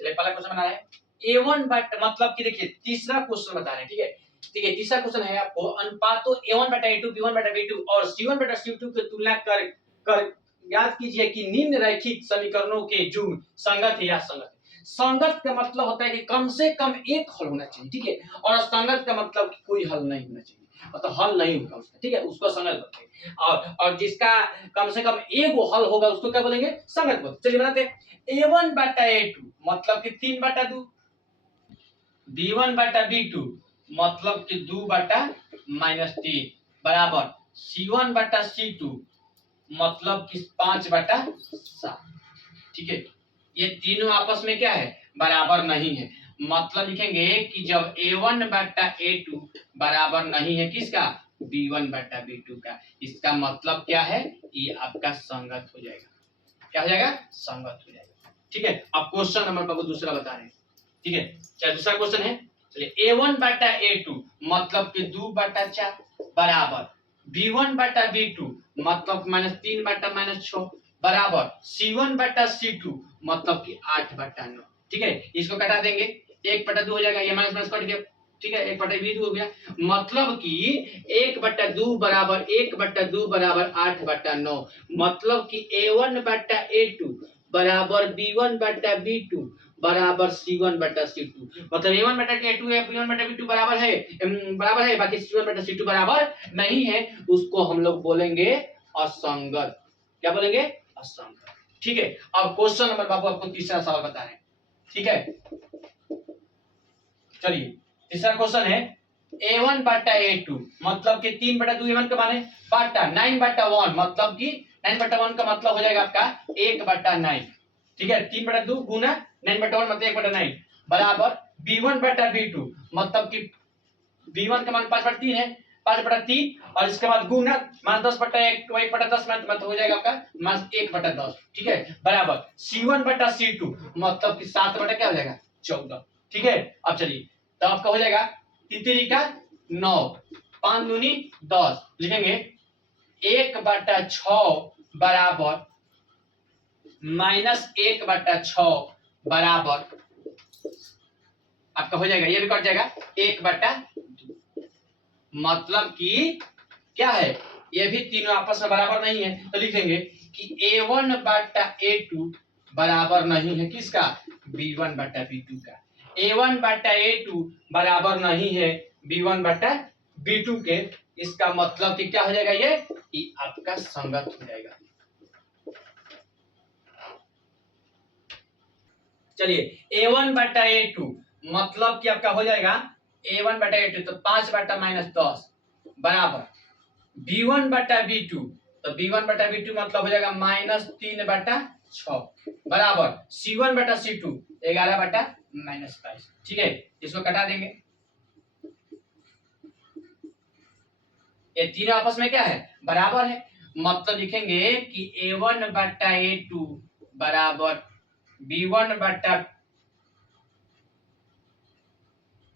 चलिए पहला क्वेश्चन बना रहे हैं A1 बट मतलब कि देखिए तीसरा क्वेश्चन बता रहे हैं, ठीक है। ठीक है, तीसरा क्वेश्चन है आपको अनुपातों A1 बटा A2 B1 बटा B2 और C1 बटा C2 की तुलना कर कर याद कीजिए कि निम्न रैखिक समीकरणों के युग्म संगत है या असंगत है। संगत का मतलब होता है कि कम से कम एक हल होना चाहिए, ठीक है, और असंगत का मतलब कि कोई हल नहीं होना चाहिए, मतलब हल नहीं होगा उसका, ठीक है, उसको संगत बोलते हैं। और जिसका कम से कम एक हल होगा उसको क्या बोलेंगे, संगत बोलते हैं। चलिए बनाते हैं A1 बटा A2 मतलब कि 3 बटा 2, B1 बटा B2 मतलब कि 2 बटा -3 बराबर C1 बटा C2 मतलब कि 5 बटा 7, ठीक है। ये तीनों आपस में क्या है, बराबर नहीं है। मतलब लिखेंगे कि जब A1 बटा A2 बराबर नहीं है किसका, B1 बटा B2 का, इसका मतलब क्या है, ये आपका संगत हो जाएगा। क्या हो जाएगा, संगत हो जाएगा, ठीक है। अब क्वेश्चन नंबर बाबू दूसरा बता रहे हैं, ठीक है। क्या दूसरा क्वेश्चन है, चलिए A1 बटा A2 मतलब कि 2 बटा 4 बराबर B1 बटा B2 मतलब -3 बटा -6 बराबर C1 बटा C2 मतलब कि 8 बटा 9, ठीक है। इसको कटा देंगे, 1 बटा 2 हो जाएगा, ये माइनस माइनस कट गया, ठीक है, 1 बटा 2 हो गया। मतलब कि 1 बटा 2 बराबर 1 बटा 2 बराबर 8 बटा 9, मतलब कि A1 बटा A2 बराबर B1 बटा B2 बराबर C1 बटा C2, मतलब A1 बटा A2 है, B1 बटा B2 बराबर है, बाकी C1 बटा C2 बराबर नहीं है, उसको हम लोग बोलेंगे असंगत। क्या बोलेंगे, असंगत, ठीक है। अब क्वेश्चन नंबर बाबू आपको तीसरा सवाल बता रहे हैं, ठीक है। चलिए तीसरा क्वेश्चन है A1 बटा A2 मतलब कि 3 बटा 2 A1 का माने बटा 9 बटा 1 मतलब कि 9 बटा 1 का मतलब हो जाएगा आपका 1 बटा 9, ठीक है। 3 बटा 2 गुना 9 बटा 1 मतलब 1 बटा 9 बराबर B1 बटा B2 मतलब कि B1 का मान 5 बटा 3 है, 5 बटा 3 और इसके बाद गुना मान 10 बटा 1 1 बटा 10 मतलब हो जाएगा आपका मान 1 बटा 10, ठीक है, बराबर C1 बटा C2 मतलब कि 7 बटा क्या हो जाएगा 14, ठीक है। अब चलिए तो आपका हो जाएगा तितरी का 9 5 दूनी 10 लिखेंगे 1 बटा 6 बराबर -1 बटा 6 बराबर आपका हो जाएगा, ये भी कट जाएगा 1 बटा 2, मतलब कि क्या है, ये भी तीनों आपस में बराबर नहीं है, तो लिखेंगे कि A1 बटा A2 बराबर नहीं है किसका, B1 बटा B2 का। A1 बटा A2 बराबर नहीं है B1 बटा B2 के, इसका मतलब कि क्या हो जाएगा, ये कि आपका संगत हो जाएगा। चलिए A1 बटा A2 मतलब कि आपका हो जाएगा A1 बटा A2 तो 5 बटा -10 बराबर B1 बटा B2 तो B1 बटा B2 मतलब हो जाएगा -3 बटा 6 बराबर C1 बटा C2 11 बटा -22, ठीक है। इसको कटा देंगे, ये तीनों आपस में क्या है, बराबर है, मतलब लिखेंगे कि A1 बटा A2 बराबर B1 बटा,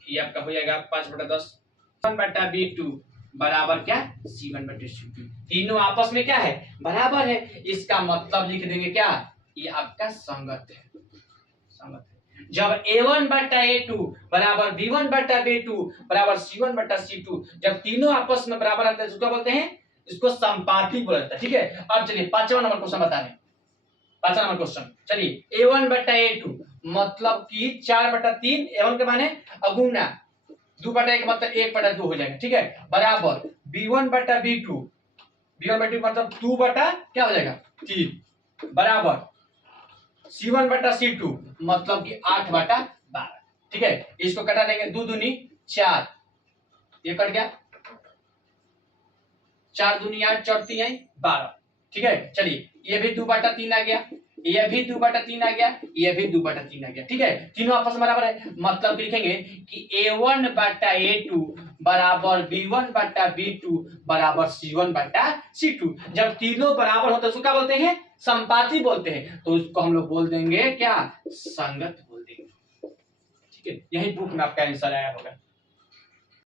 ये आपका हो जाएगा 5 बटा 10 1 बटा B2 बराबर क्या, C1 बटा C2, तीनों आपस में क्या है, बराबर है, इसका मतलब लिख देंगे क्या, ये आपका संगत है, संगत है। जब A1 बटा A2 बराबर B1 बटा B2 बराबर C1 बटा C2 जब तीनों आपस में बराबर रहते हैं इसको क्या बोलते हैं, इसको संपाती बोला जाता है, ठीक है। अब चलिए 5वां नंबर क्वेश्चन बता रहे हैं, 5वां नंबर क्वेश्चन, चलिए A1 बटा A2 मतलब कि 4 बटा 3 A1 के माने अगुना 2 बटा 1 मतलब 1 बटा 2 हो जाएगा, ठीक है, बराबर B1 बटा B2 B1 बटा 2 मतलब 2 बटा क्या हो जाएगा 3 बराबर C1 बटा C2 मतलब कि 8 बटा 12, ठीक है। इसको कटा देंगे 2 दूनी 4, ये कट गया 4 दूनी 8 4 3 12, ठीक है। चलिए ये भी 2 बटा 3 आ गया, ये भी 2 बटा 3 आ गया, ये भी 2 बटा 3 आ गया, ठीक है, तीनों आपस में बराबर है, मतलब लिखेंगे कि A1 बटा A2 बराबर B1 बटा B2 बराबर C1 बटा C2, जब तीनों बराबर होते हैं उसको क्या बोलते हैं, संपाती बोलते हैं, तो उसको हम लोग बोल देंगे क्या, संगत बोल देंगे, ठीक है। यही बुक में आपका आंसर आया होगा।